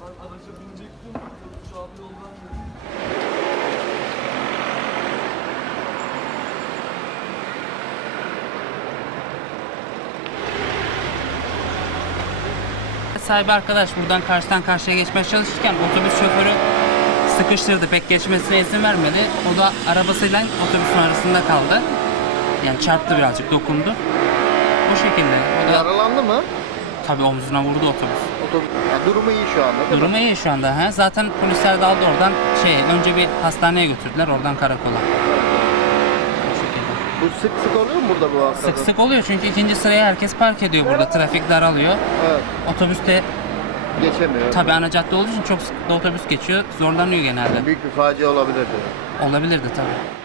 Ben araca sahibi arkadaş buradan karşıdan karşıya geçmeye çalışırken otobüs şoförü sıkıştırdı. Pek geçmesine izin vermedi. O da arabasıyla otobüsün arasında kaldı. Yani çarptı birazcık, dokundu. Bu şekilde. O da... Yaralandı mı? Tabii omzuna vurdu otobüs. Otobüs. Ya, durumu iyi şu anda değil mi? Durumu iyi şu anda. He? Zaten polisler de aldı oradan şey önce bir hastaneye götürdüler oradan karakola. O şekilde. Bu sık sık oluyor mu burada bu hakikaten? Sık sık oluyor çünkü ikinci sıraya herkes park ediyor burada. Trafik daralıyor. Evet. Otobüste Geçemiyor. tabii ana cadde olduğu için çok sık da otobüs geçiyor. Zorlanıyor genelde. Büyük bir facia olabilirdi. Olabilirdi tabii.